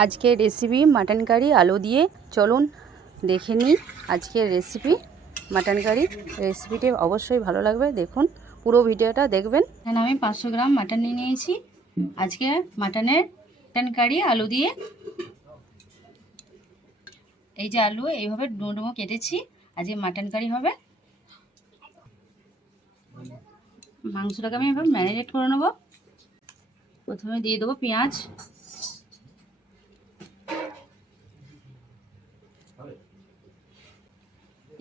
আজকের recipe mutton curry আলু দিয়ে। চলুন দেখে নিই আজকের রেসিপি মাটন কারি। রেসিপিটি অবশ্যই ভালো লাগবে, দেখুন পুরো ভিডিওটা দেখবেন। এখানে আমি 500 গ্রাম মাটন নিয়ে নিয়েছি। আজকে মাটন কারি আলু দিয়ে। এই যে আলু এইভাবে ডুমো ডুমো কেটেছি, আজকে মাটন কারি হবে। মাংসটাকে আমি এবার ম্যারিনেট করে নেব। প্রথমে দিয়ে দেবো পেঁয়াজ,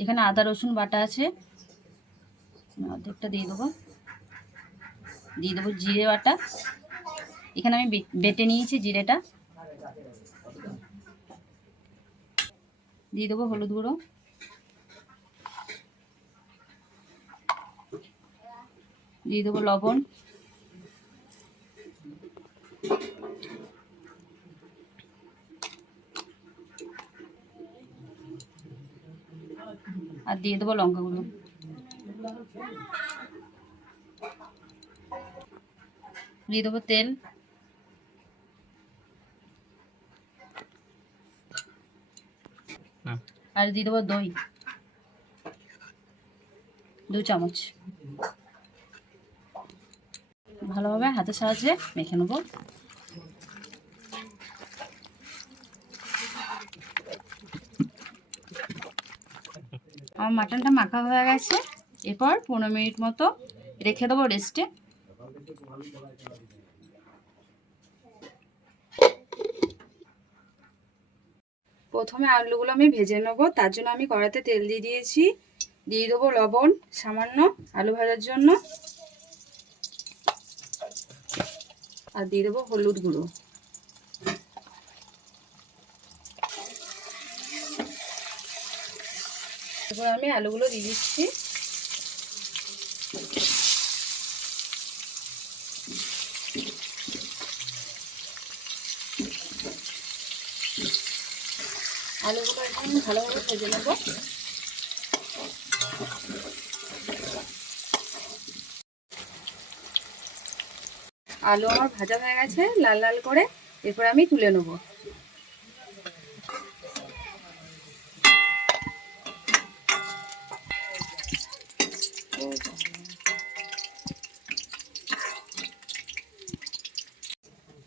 এখানে আদা রসুন বাটা আছে, অর্ধেকটা দিয়ে দেবো জিরে বাটা, এখানে আমি বেটে নিয়েছি জিরেটা। দিয়ে দেবো হলুদ গুঁড়ো, দিয়ে দেবো লবণ, আর দিয়ে দেবো লঙ্কা গুঁড়ো। দিয়ে দেবো তেল, আর দিয়ে দেবো দই 2 চামচ। ভালোভাবে হাতের সাহায্যে মেখে নেবো। আমার মাটনটা মাখা হয়ে গেছে। এরপর 15 মিনিট মতো রেখে দেবো রেস্টে। প্রথমে আলুগুলো আমি ভেজে নেবো, তার জন্য আমি কড়াইতে তেল দিয়ে দিয়েছি। দিয়ে দেবো লবণ সামান্য আলু ভাজার জন্য, আর দিয়ে দেবো হলুদ গুঁড়ো। এরপর আমি আলুগুলো দিয়ে দিচ্ছি। আলুগুলো এখন ভালোভাবে ভেজে নেব। আলু আমার ভাজা হয়ে গেছে লাল লাল করে। এরপর আমি তুলে নেব।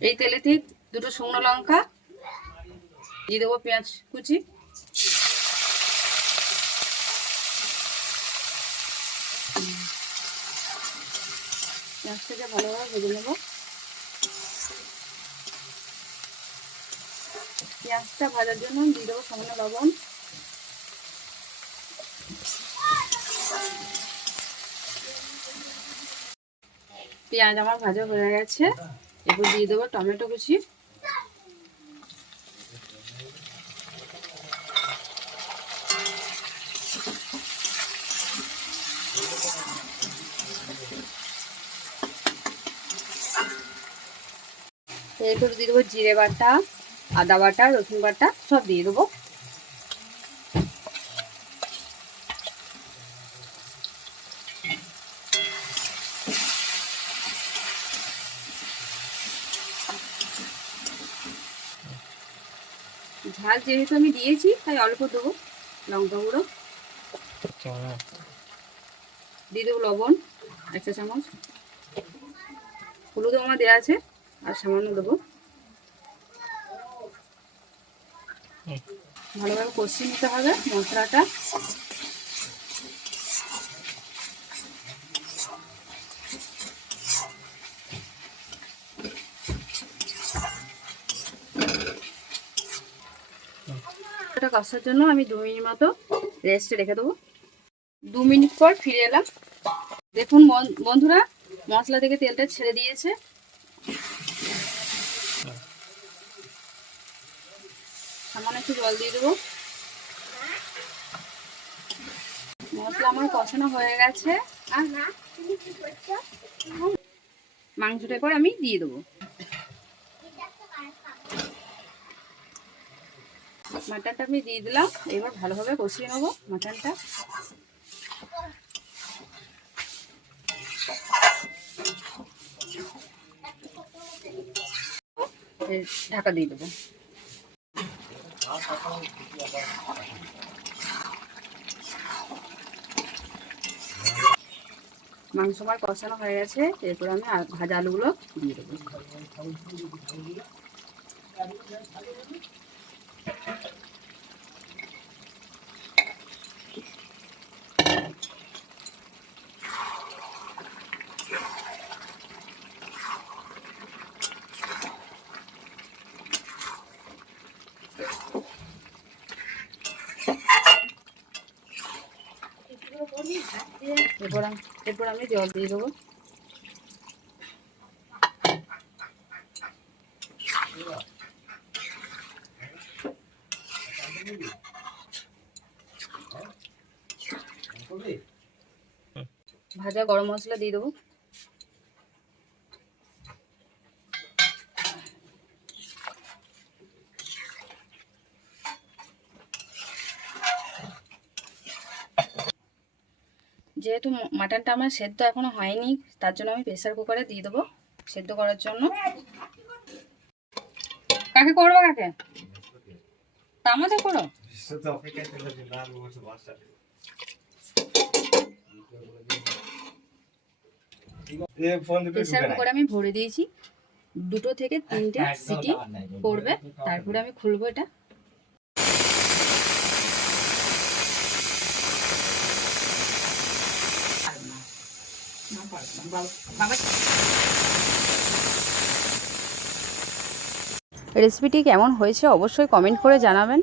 এই তেলেতে 2টো শুকনো লঙ্কা দিয়ে দেবো, পেঁয়াজ কুচি, পেঁয়াজটাকে ভালোভাবে ভেজে নেব। পেঁয়াজটা ভাজার জন্য দিয়ে দেবো সামান্য লবণ, পেঁয়াজ আমার ভাজা হয়ে গেছে। এরপর দিয়ে দেবো টমেটো কুচি, এরপর দিয়ে দেবো জিরে বাটা, আদা বাটা, রসুন বাটা সব দিয়ে দেবো। ঝাল যেহেতু আমি দিয়েছি তাই অল্প দেবো। লঙ্কা গুঁড়ো দিয়ে দেবো, লবণ 1 চা চামচ, হলুদ আমার দেওয়া আছে আর সামান্য দেবো। ভালোভাবে কষিয়ে নিতে হবে মশলাটা। এটা কষার জন্য আমি 2 মিনিট মতো রেস্টে রেখে দেবো। 2 মিনিট পর ফিরে এলাম। দেখুন বন্ধুরা, মশলা থেকে তেলটা ছেড়ে দিয়েছে। সামান্য একটু জল দিয়ে দেবো। মশলা আমার কষানো হয়ে গেছে। মাংসটা করে আমি দিয়ে দেবো। মাটনটা আমি দিয়ে দিলাম। এবার ভালোভাবে কষিয়ে নেবো মাটনটা। ঢাকা দিয়ে দেবো। মাংস আমার কষানো হয়ে গেছে, এরপর আমি ভাজা আলুগুলো দিয়ে দেবো। এরপর আমি জল দিয়ে দেবো। ভাজা গরম মশলা দিয়ে দেবো। যেহেতু মাটনটা আমার সেদ্ধ এখনো হয়নি, তার জন্য আমি প্রেসার কুকারে দিয়ে দেবো সেদ্ধ করার জন্য। কাকে করবো, কাকে তামাতে করো। প্রেসার কুকারে আমি ভরে দিয়েছি, 2 থেকে 3টে সিটি পড়বে, তারপরে আমি খুলবো এটা। রেসিপিটি কেমন হয়েছে অবশ্যই কমেন্ট করে জানাবেন।